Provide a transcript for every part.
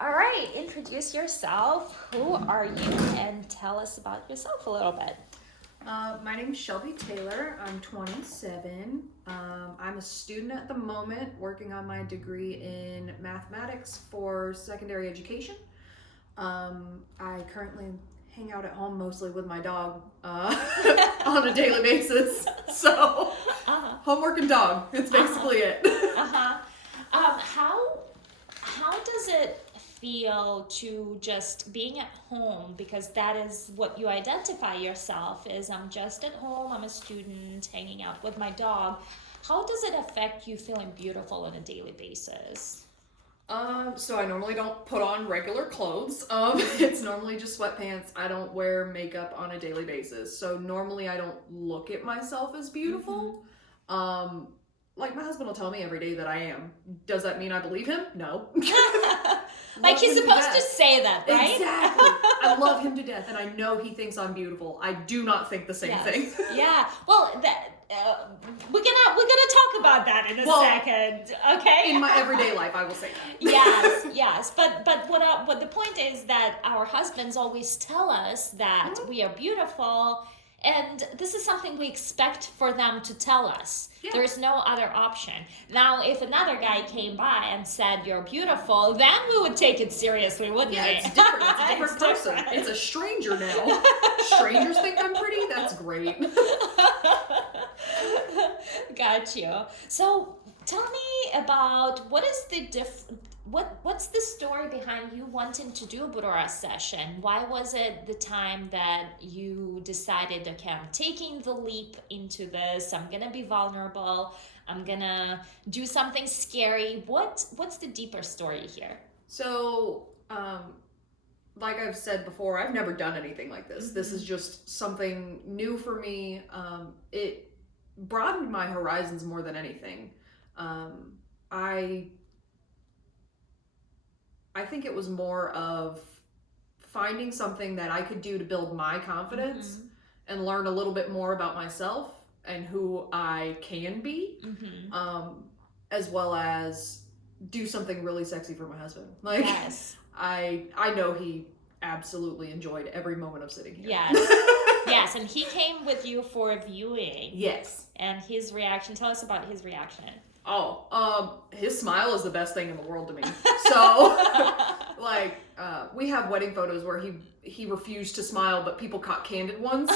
All right, introduce yourself. Who are you? And tell us about yourself a little bit. My name's Shelby Taylor. I'm 27. I'm a student at the moment working on my degree in mathematics for secondary education. I currently hang out at home mostly with my dog on a daily basis. So, Uh-huh. homework and dog. It's basically it. Uh-huh. How does it feel to just being at home, because that is what you identify yourself as? I'm just at home, I'm a student hanging out with my dog. How does it affect you feeling beautiful on a daily basis? So I normally don't put on regular clothes. It's normally just sweatpants. I don't wear makeup on a daily basis. So normally I don't look at myself as beautiful. Like my husband will tell me every day that I am. Does that mean I believe him? No. Like Love he's him to supposed to death. say that, right? Exactly. I love him to death, and I know he thinks I'm beautiful. I do not think the same Yes. thing. Yeah. Well, we're gonna talk about that in a second. Okay. In my everyday life, I will say that. Yes. But what the point is that our husbands always tell us that we are beautiful, and this is something we expect for them to tell us. Yeah. There's no other option. Now, if another guy came by and said you're beautiful, then we would take it seriously, wouldn't Yeah, we? it's different. It's a different It's person. different. It's a stranger now. Strangers think I'm pretty? That's great. Got you. So tell me about what's the story behind you wanting to do a boudoir session? Why was it the time that you decided, okay, I'm taking the leap into this, I'm gonna be vulnerable, I'm gonna do something scary? What's the deeper story here? So, like I've said before, I've never done anything like this. This is just something new for me. It broadened my horizons more than anything. I think it was more of finding something that I could do to build my confidence and learn a little bit more about myself and who I can be, as well as do something really sexy for my husband. Like, Yes. I know he absolutely enjoyed every moment of sitting here. Yes. Yes, and he came with you for a viewing. Yes. And his reaction, tell us about his reaction. His smile is the best thing in the world to me. So, like, we have wedding photos where he refused to smile, but people caught candid ones.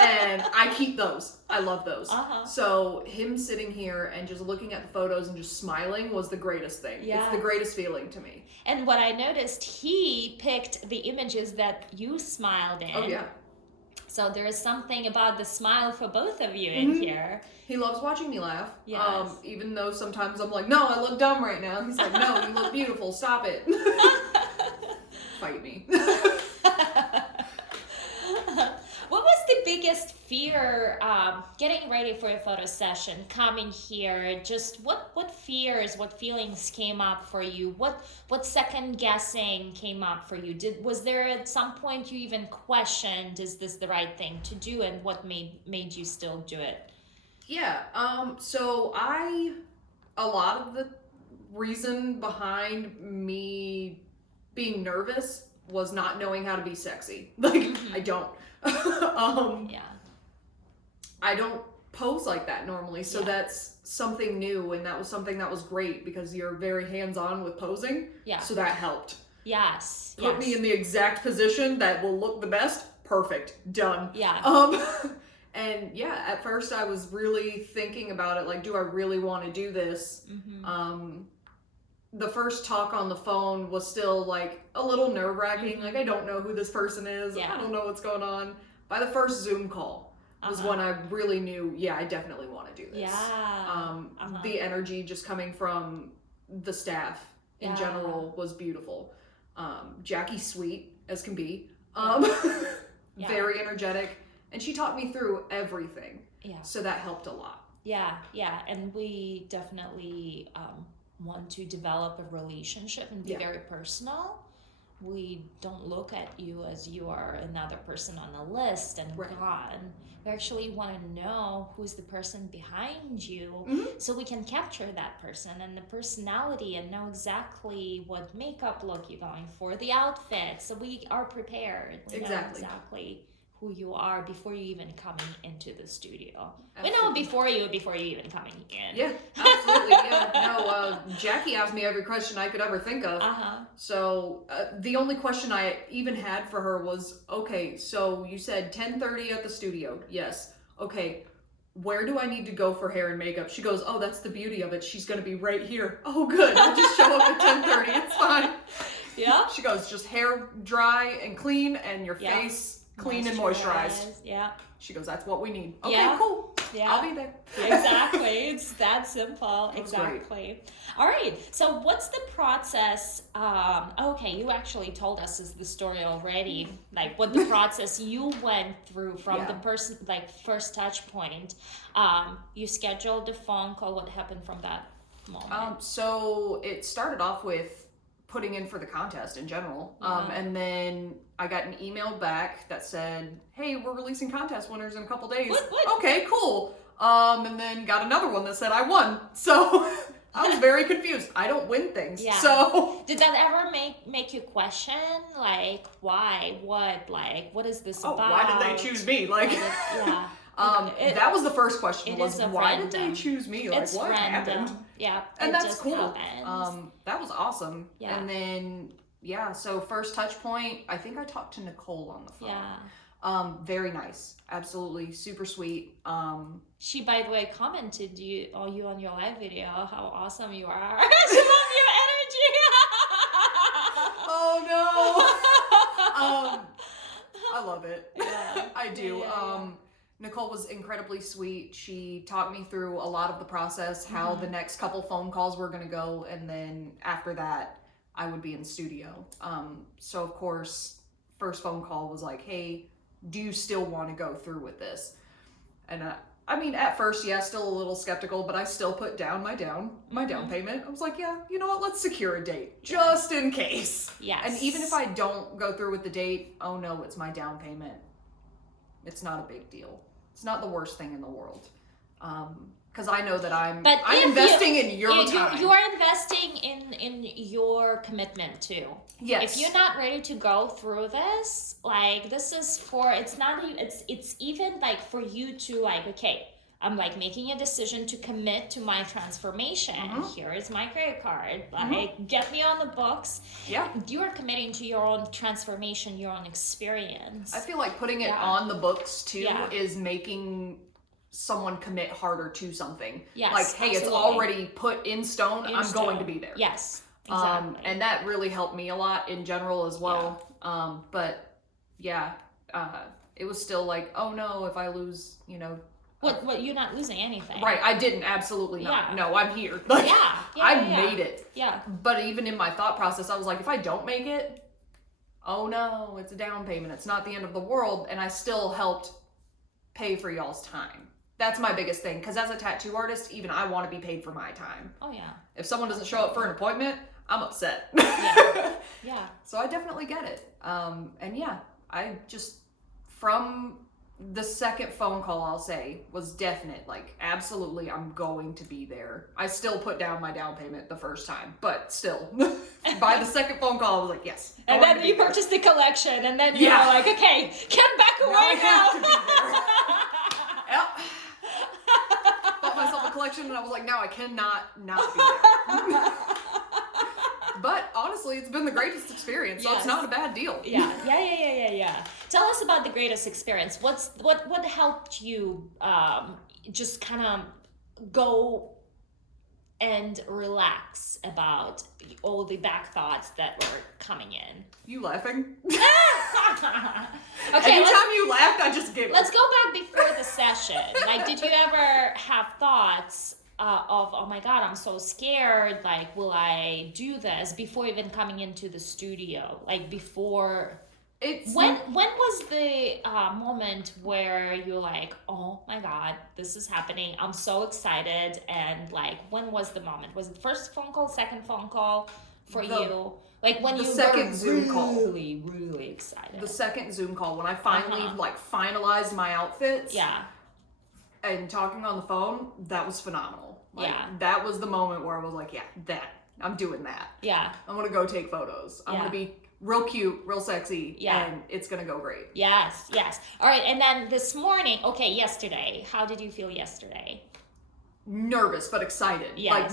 And I keep those. I love those. So him sitting here and just looking at the photos and just smiling was the greatest thing. Yeah. It's the greatest feeling to me. And what I noticed, he picked the images that you smiled in. Oh, yeah. So there is something about the smile for both of you in here. He loves watching me laugh. Yes. Even though sometimes I'm like, no, I look dumb right now. He's like, no, you look beautiful. Stop it. Fight me. What was the biggest fear getting ready for a photo session, coming here? Just what fears, what feelings came up for you? What second guessing came up for you? Was there at some point you even questioned, is this the right thing to do, and what made you still do it? Yeah. So a lot of the reason behind me being nervous was not knowing how to be sexy. Like, I don't. Yeah. I don't pose like that normally, so that's something new, and that was something that was great because you're very hands-on with posing. Yeah. So that helped. Yes. Put me in the exact position that will look the best. Perfect. Done. Yeah. And yeah, at first I was really thinking about it, like, do I really want to do this? The first talk on the phone was still like a little nerve-wracking. Like, I don't know who this person is. Yeah. I don't know what's going on. By the first Zoom call was when I really knew, yeah, I definitely want to do this. Yeah. The energy just coming from the staff in general was beautiful. Jackie's sweet as can be. Very energetic. And she taught me through everything. Yeah. So that helped a lot. Yeah. And we definitely want to develop a relationship and be very personal. we don't look at you as you are another person on the list and Right. gone. We actually want to know who's the person behind you, so we can capture that person and the personality and know exactly what makeup look you're going for, the outfit, so we are prepared. We know exactly who you are before you even coming into the studio. Absolutely. We know before you even coming in. Yeah, absolutely. Yeah. No, Jackie asked me every question I could ever think of. So the only question I even had for her was, okay, so you said 10:30 at the studio. Yes. Okay. Where do I need to go for hair and makeup? She goes, oh, that's the beauty of it. She's going to be right here. Oh, good. I'll just show up at 10:30. It's fine. Yeah. She goes, just hair dry and clean and your face clean and moisturized. Yeah. She goes, that's what we need. Okay, Yeah. cool. Yeah. I'll be there. Exactly. It's that simple. That's exactly. great. All right. So what's the process? Okay, you actually told us the story already, like what the process you went through from the person, like first touch point. You scheduled a phone call. What happened from that moment? So it started off with putting in for the contest in general. And then I got an email back that said, hey, we're releasing contest winners in a couple days. What? Okay, cool. And then got another one that said I won. So I was very confused. I don't win things. Yeah. So did that ever make you question, like, why? What is this about? Why did they choose me? Like, yeah. That was the first question, was why random. did they choose me? Like, it's what random. happened? Yeah. And that's cool. Happens. That was awesome. Yeah. And then, so first touch point, I think I talked to Nicole on the phone. Yeah. Very nice. Absolutely. Super sweet. She, by the way, commented you on your live video how awesome you are. She loved your energy. Oh, no. I love it. Yeah. I do. Yeah. Nicole was incredibly sweet. She talked me through a lot of the process, how the next couple phone calls were going to go, and then after that, I would be in studio. So of course, first phone call was like, hey, do you still want to go through with this? And I mean, at first, still a little skeptical, but I still put down my down payment. I was like, yeah, you know what? Let's secure a date just in case. Yes. And even if I don't go through with the date, oh no, it's my down payment. It's not a big deal. It's not the worst thing in the world. Because I know that I'm investing in your time. You are investing in your commitment too. Yes. If you're not ready to go through this, like this is for, it's even like for you to like, okay, I'm like making a decision to commit to my transformation. Here is my credit card. Like, get me on the books. Yeah. You are committing to your own transformation, your own experience. I feel like putting it on the books too is making someone commit harder to something. Yes. Like, hey, it's already put in stone. I'm going to be there. Yes. Exactly. And that really helped me a lot in general as well. But it was still like, oh no, if I lose, What you're not losing anything. Right, I didn't, absolutely not. Yeah. No, I'm here. Like, I made it. Yeah. But even in my thought process, I was like, if I don't make it, oh no, it's a down payment. It's not the end of the world. And I still helped pay for y'all's time. That's my biggest thing. Because as a tattoo artist, even I want to be paid for my time. Oh, yeah. If someone doesn't show up for an appointment, I'm upset. Yeah. So I definitely get it. And I just, from the second phone call, I'll say, was definite. Like, absolutely, I'm going to be there. I still put down my down payment the first time, but still, by the second phone call, I was like, yes. And then you purchased the collection, and then you're like, okay, get back away I now. have to be there. Yep. Bought myself a collection, and I was like, now I cannot not be there. But honestly, it's been the greatest experience, so it's not a bad deal. Yeah. Tell us about the greatest experience. What helped you just kind of go and relax about all the back thoughts that were coming in? You laughing? Okay. Anytime you laughed, I just giggled. Let's go back before the session. Like, did you ever have thoughts of, oh my God, I'm so scared, like, will I do this, before even coming into the studio? Like, before, when was the moment where you're like, oh my God, this is happening, I'm so excited, and like, when was the moment? Was it first phone call, second phone call, for you? Like when the you second were Zoom call. really excited. The second Zoom call when I finally finalized my outfits. Yeah. And talking on the phone, that was phenomenal. Like, Yeah. that was the moment where I was like, yeah, I'm doing that. Yeah. I'm gonna go take photos. I'm gonna be real cute, real sexy, and it's gonna go great. Yes. All right, and then this morning, yesterday, how did you feel yesterday? Nervous, but excited. Yes. Like,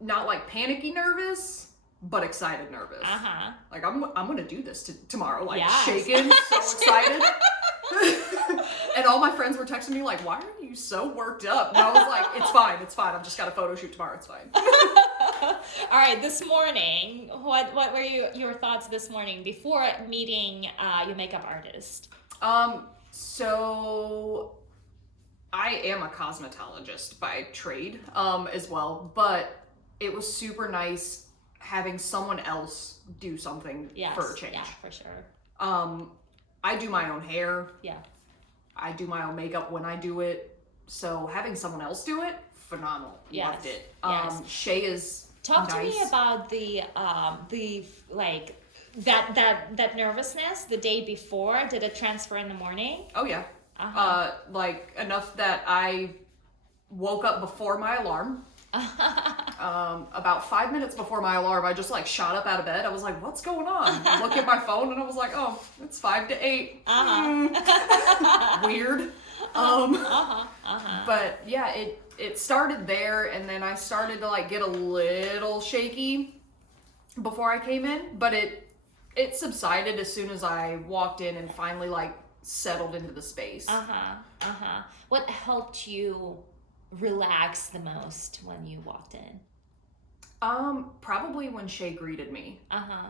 not like panicky nervous, but excited nervous. Like, I'm gonna do this tomorrow. Like, shaking, so excited. And all my friends were texting me like, why are you so worked up? And I was like, it's fine. I've just got a photo shoot tomorrow. It's fine. All right, this morning, what were your thoughts this morning before meeting your makeup artist? So I am a cosmetologist by trade, as well, but it was super nice having someone else do something for a change. Yeah, for sure. I do my own hair. Yeah. I do my own makeup when I do it. So having someone else do it, phenomenal. Loved it. Shay is Talk nice. to me about the like that nervousness the day before. Did it transfer in the morning? Oh yeah. Like enough that I woke up before my alarm. About 5 minutes before my alarm, I just like shot up out of bed. I was like, what's going on? Look at my phone and I was like, oh, it's 5 to 8. Weird. But yeah, it started there, and then I started to like get a little shaky before I came in, but it subsided as soon as I walked in and finally like settled into the space. What helped you relax the most when you walked in? Probably when Shay greeted me.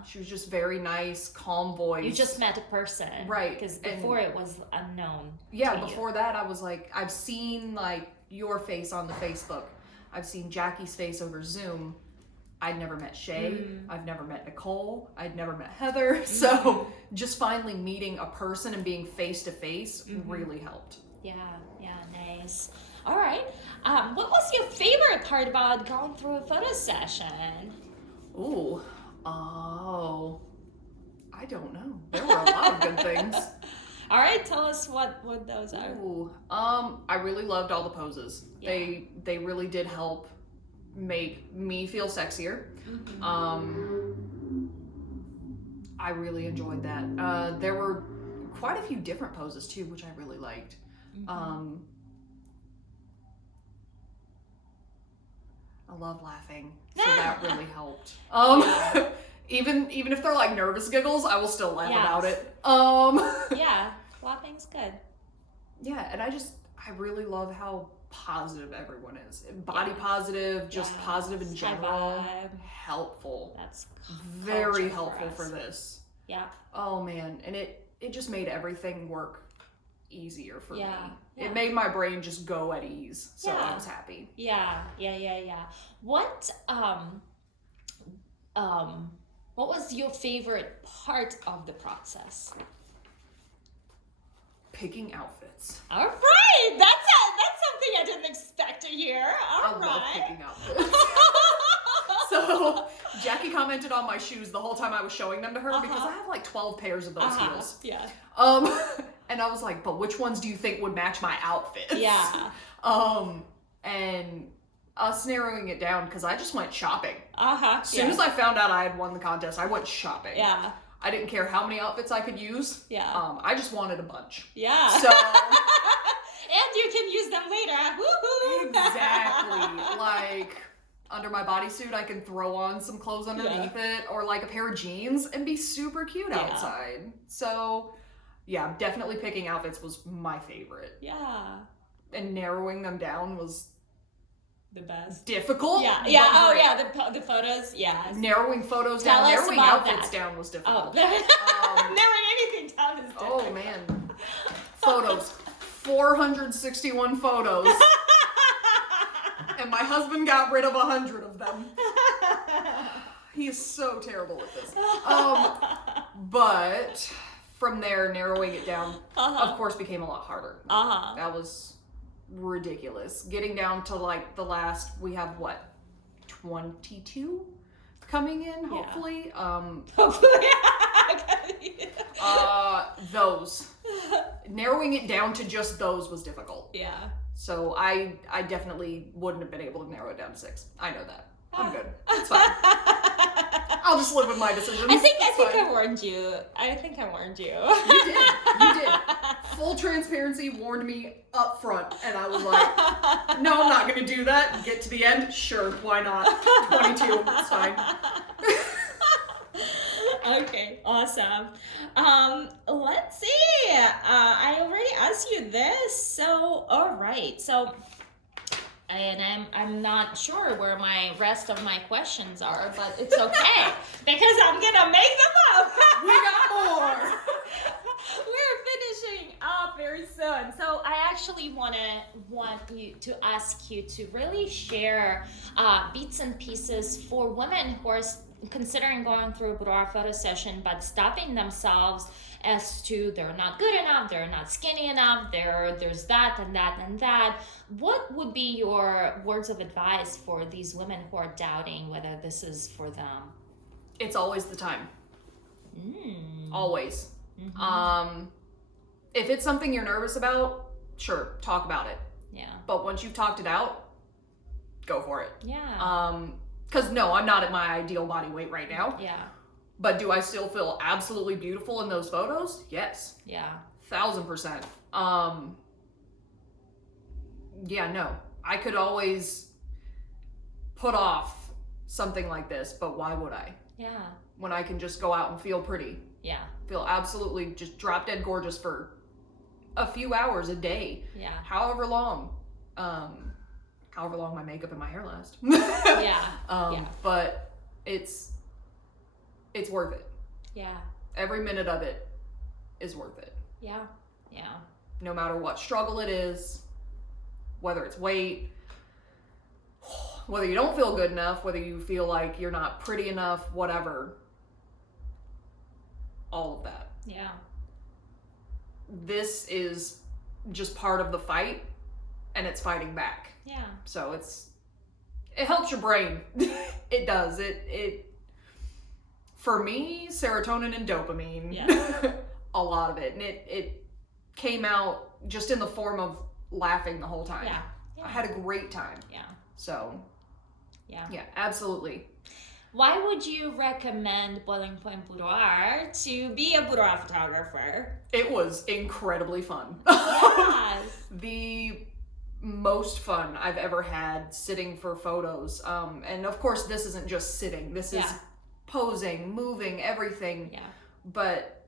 She was just very nice, calm voice. You just met a person. Right. Because before it was unknown. Yeah, before that I was like, I've seen like your face on the Facebook. I've seen Jackie's face over Zoom. I'd never met Shay. I've never met Nicole. I'd never met Heather. So just finally meeting a person and being face to face really helped. Yeah, nice. All right. What was your favorite part about going through a photo session? I don't know. There were a lot of good things. All right, tell us what those are. I really loved all the poses. Yeah. They really did help make me feel sexier. I really enjoyed that. There were quite a few different poses too, which I really liked. I love laughing, so that really helped. Even if they're like nervous giggles, I will still laugh about it. Yeah, laughing's good. Yeah, and I really love how positive everyone is. Body positive, just positive in general. Helpful. That's very helpful for this. Yeah. Oh man, and it just made everything work easier for me. It Yeah. made my brain just go at ease, so I was happy. Yeah. What was your favorite part of the process? Picking outfits. All right, that's something I didn't expect to hear. I love picking outfits. So Jackie commented on my shoes the whole time I was showing them to her because I have like 12 pairs of those heels. Yeah. And I was like, but which ones do you think would match my outfits? Yeah. And us narrowing it down because I just went shopping. As soon Yeah. as I found out I had won the contest, I went shopping. Yeah. I didn't care how many outfits I could use. Yeah. I just wanted a bunch. Yeah. So and you can use them later. Woohoo! exactly. Like under my bodysuit, I can throw on some clothes underneath it, or like a pair of jeans, and be super cute outside. So yeah, definitely picking outfits was my favorite. Yeah. And narrowing them down was The best. difficult. Yeah. but Oh great. yeah. The photos. Yeah. Narrowing photos Tell down, us narrowing about outfits that. down was difficult. Narrowing anything down is difficult. Oh man. Photos. 461 photos. And my husband got rid of 100 of them. He is so terrible at this. But from there, narrowing it down, of course, became a lot harder. That was ridiculous. Getting down to like the last, we have what, 22 coming in, hopefully. Hopefully. Those. Narrowing it down to just those was difficult. Yeah. So I definitely wouldn't have been able to narrow it down to 6. I know that. I'm good. It's fine. I'll just live with my decisions. I think I warned you. I think I warned you. You did. You did. Full transparency, warned me up front, and I was like, no, I'm not going to do that. Get to the end? Sure, why not? 22, it's fine. Okay, awesome. Let's see. I already asked you this. So, all right. So, and I'm not sure where my rest of my questions are, but it's okay because I'm gonna make them up. We got more. We're finishing up very soon. So I actually want you to ask you to really share bits and pieces for women who are considering going through a boudoir photo session but stopping themselves as to they're not good enough, they're not skinny enough, there's that and that and that. What would be your words of advice for these women who are doubting whether this is for them? It's always the time. Always. Mm-hmm. If it's something you're nervous about, sure, talk about it. Yeah. But once you've talked it out, go for it. Yeah. Because no, I'm not at my ideal body weight right now. Yeah. But do I still feel absolutely beautiful in those photos? Yes. Yeah. 1000%. Yeah, no. I could always put off something like this, but why would I? Yeah. When I can just go out and feel pretty. Yeah. Feel absolutely just drop dead gorgeous for a few hours a day. Yeah. However long my makeup and my hair last. Yeah. But it's worth it. Yeah. Every minute of it is worth it. Yeah. Yeah. No matter what struggle it is, whether it's weight, whether you don't feel good enough, whether you feel like you're not pretty enough, whatever. All of that. Yeah. This is just part of the fight, and it's fighting back. Yeah. So it helps your brain. It does. It for me, serotonin and dopamine. Yeah. A lot of it. And it came out just in the form of laughing the whole time. Yeah. I had a great time. Yeah. So Yeah. yeah, absolutely. Why would you recommend Boiling Point Boudoir to be a boudoir photographer? It was incredibly fun. Yes. The most fun I've ever had sitting for photos. And of course, this isn't just sitting. This is posing, moving, everything. Yeah. But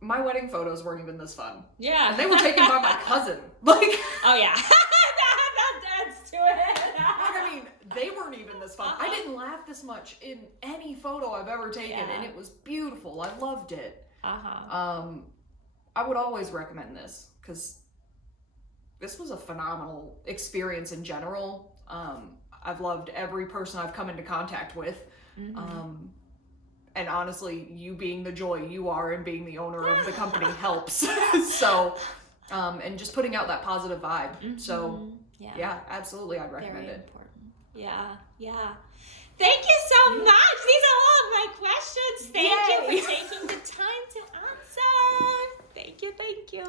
my wedding photos weren't even this fun. Yeah. And they were taken by my cousin. Like, oh yeah. that adds to it. I mean, they weren't even this fun. I didn't laugh this much in any photo I've ever taken, and it was beautiful. I loved it. I would always recommend this because this was a phenomenal experience in general. I've loved every person I've come into contact with. Mm-hmm. And honestly, you being the joy you are and being the owner of the company helps. So, and just putting out that positive vibe. Mm-hmm. So, yeah, absolutely, I'd recommend Very it. important. Yeah, yeah. Thank you so much. These are all of my questions. Thank you for taking the time to answer. Thank you.